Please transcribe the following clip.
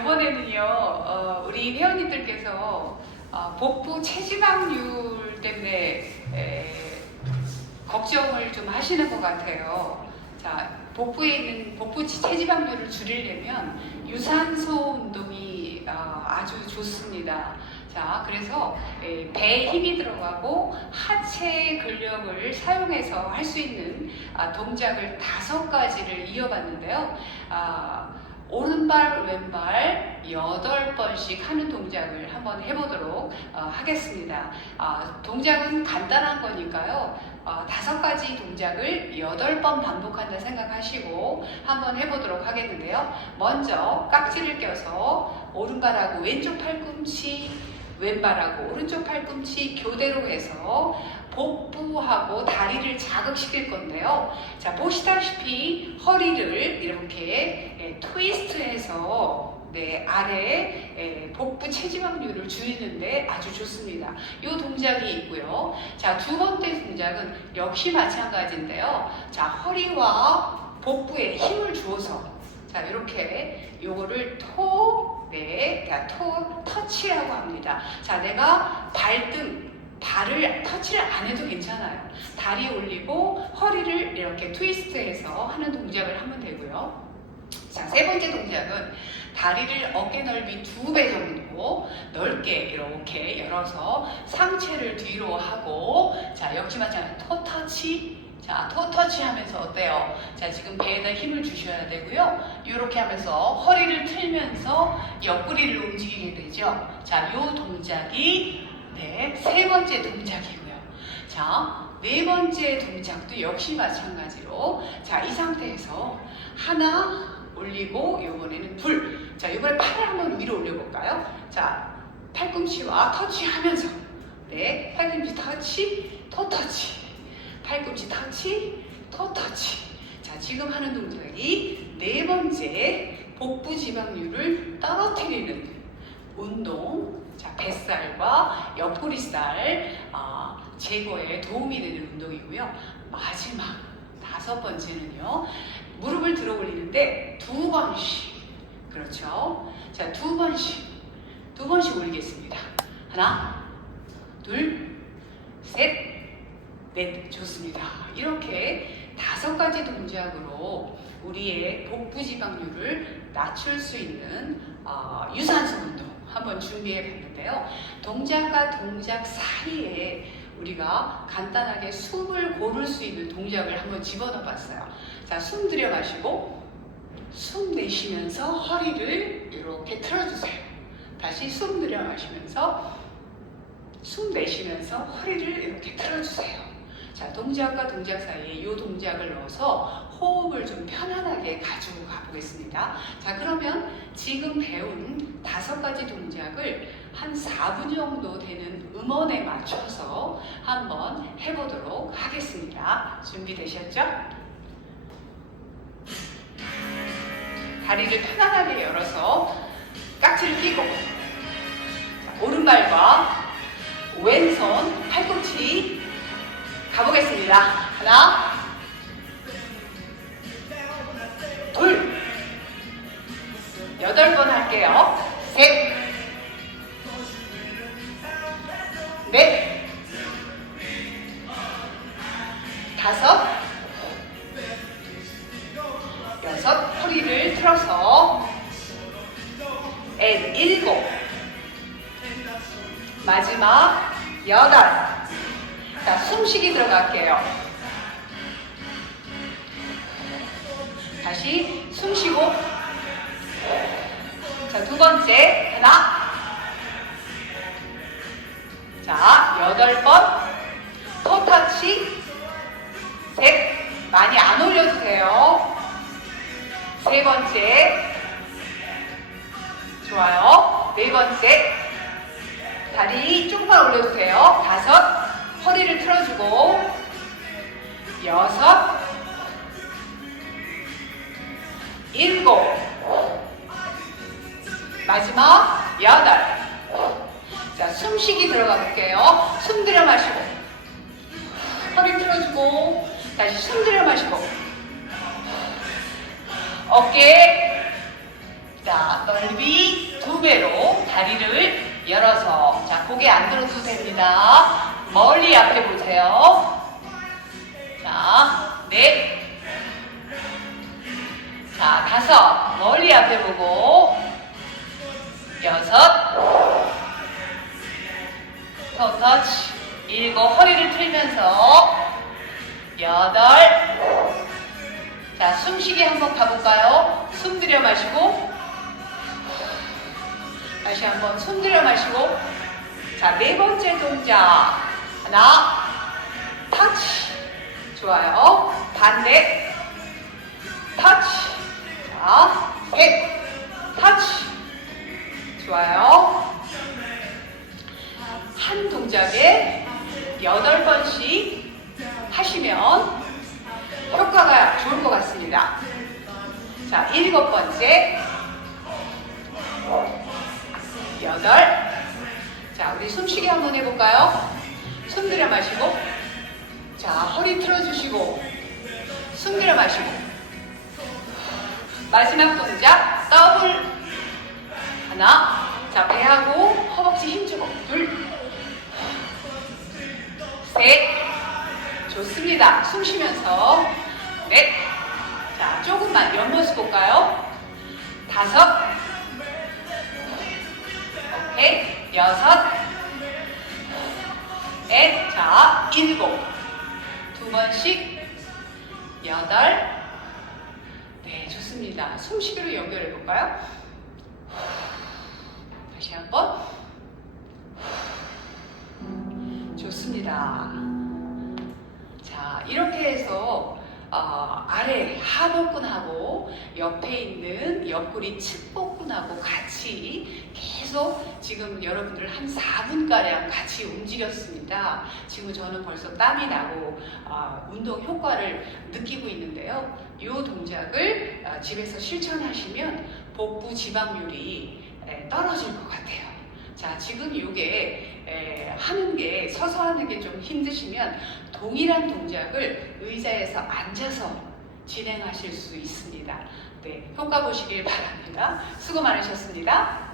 이번에는요, 어, 우리 회원님들께서 어, 복부 체지방률 때문에 에, 걱정을 좀 하시는 것 같아요. 자, 복부에 있는 복부 체지방률을 줄이려면 유산소 운동이 어, 아주 좋습니다. 자, 그래서 에, 배에 힘이 들어가고 하체 근력을 사용해서 할 수 있는 아, 동작을 다섯 가지를 이어봤는데요. 아, 오른발, 왼발 여덟 번씩 하는 동작을 한번 해보도록 어, 하겠습니다. 아, 동작은 간단한 거니까요. 어, 다섯 가지 동작을 여덟 번 반복한다 생각하시고 한번 해보도록 하겠는데요. 먼저 깍지를 껴서 오른발하고 왼쪽 팔꿈치, 왼발하고 오른쪽 팔꿈치 교대로 해서 복부하고 다리를 자극시킬 건데요. 자, 보시다시피 허리를 이렇게 예, 트위스트해서 네, 아래 예, 복부 체지방률을 줄이는데 아주 좋습니다. 이 동작이 있고요. 자, 두 번째 동작은 역시 마찬가지인데요. 자, 허리와 복부에 힘을 주어서 자, 이렇게 요거를 토, 네, 자, 토, 터치라고 합니다. 자, 내가 발등, 발을 터치를 안 해도 괜찮아요. 다리 올리고 허리를 이렇게 트위스트해서 하는 동작을 하면 되고요. 자, 세 번째 동작은 다리를 어깨 넓이 두 배 정도 넓게 이렇게 열어서 상체를 뒤로 하고 자, 역시 마찬가지 토 터치 자, 토 터치 하면서 어때요? 자, 지금 배에다 힘을 주셔야 되고요. 이렇게 하면서 허리를 틀면서 옆구리를 움직이게 되죠. 자, 요 동작이 네, 세 번째 동작이고요. 자, 네 번째 동작도 역시 마찬가지로 자, 이 상태에서 하나 올리고 이번에는 둘. 자, 이번에 팔을 한번 위로 올려볼까요? 자, 팔꿈치와 터치하면서 네, 팔꿈치 터치, 토 터치, 팔꿈치 터치, 토 터치. 자, 지금 하는 동작이 네 번째 복부 지방률을 떨어뜨리는 운동. 자, 뱃살과 옆구리살 아, 제거에 도움이 되는 운동이고요. 마지막 다섯 번째는요. 무릎을 들어 올리는데 두 번씩. 그렇죠. 자, 두 번씩. 두 번씩 올리겠습니다. 하나, 둘, 셋, 넷. 좋습니다. 이렇게 다섯 가지 동작으로 우리의 복부 지방률을 낮출 수 있는 어, 유산소 운동 한번 준비해 봤는데요. 동작과 동작 사이에 우리가 간단하게 숨을 고를 수 있는 동작을 한번 집어넣어 봤어요. 자, 숨 들여 마시고 숨 내쉬면서 허리를 이렇게 틀어주세요. 다시 숨 들여 마시면서 숨 내쉬면서 허리를 이렇게 틀어주세요. 자, 동작과 동작 사이에 이 동작을 넣어서 호흡을 좀 편안하게 가지고 가보겠습니다. 자, 그러면 지금 배운 다섯 가지 동작을 한 4분 정도 되는 음원에 맞춰서 한번 해보도록 하겠습니다. 준비되셨죠? 다리를 편안하게 열어서 깍지를 끼고 오른발과 왼손 팔꿈치 가보겠습니다. 하나, 여덟 번 할게요. 셋, 넷, 다섯, 여섯, 허리를 틀어서 앤 일곱, 마지막 여덟. 자, 숨쉬기 들어갈게요. 다시 숨 쉬고. 자, 두 번째. 하나. 자, 여덟 번. 토터치. 셋. 많이 안 올려도 돼요. 세 번째. 좋아요. 네 번째. 다리 조금만 올려도 돼요. 다섯. 허리를 틀어주고 여섯 일곱 마지막 여덟 자 숨쉬기 들어가 볼게요 숨 들여 마시고 허리 틀어주고 다시 숨 들여 마시고 어깨 자, 넓이 두 배로 다리를 열어서 자, 고개 안 들어도 됩니다. 멀리 앞에 보세요. 자, 넷. 자, 다섯. 멀리 앞에 보고. 여섯. toe touch. 일곱. 허리를 틀면서. 여덟. 자, 숨쉬기 한번 가볼까요? 숨 들여 마시고. 다시 한번 숨 들여 마시고. 자, 네 번째 동작. 하나. 터치. 좋아요. 반대. 터치. 자, 셋. 터치. 좋아요. 한 동작에 여덟 번씩 하시면 효과가 좋을 것 같습니다. 자, 일곱 번째. 여덟. 자, 우리 숨쉬기 한번 해볼까요? 숨 들여 마시고. 자, 허리 틀어주시고. 숨 들여 마시고. 마지막 동작, 더블. 하나. 자, 배하고 허벅지 힘주고. 둘. 셋. 좋습니다. 숨 쉬면서. 넷. 자, 조금만 옆모습 볼까요? 다섯. 오케이. 여섯. 넷. 자, 일곱. 두 번씩. 여덟. 네, 좋습니다. 숨쉬기로 연결해 볼까요? 다시 한번. 좋습니다. 자, 이렇게 해서 어, 아래 하복근하고 옆에 있는 옆구리 측복근하고 같이 계속 지금 여러분들 한 4분가량 같이 움직였습니다. 지금 저는 벌써 땀이 나고 어, 운동 효과를 느끼고 있는데요. 이 동작을 어, 집에서 실천하시면 복부 지방률이 에, 떨어질 것 같아요. 자, 지금 이게 에, 하는 게 서서 하는 게 좀 힘드시면 동일한 동작을 의자에서 앉아서 진행하실 수 있습니다. 네, 효과 보시길 바랍니다. 수고 많으셨습니다.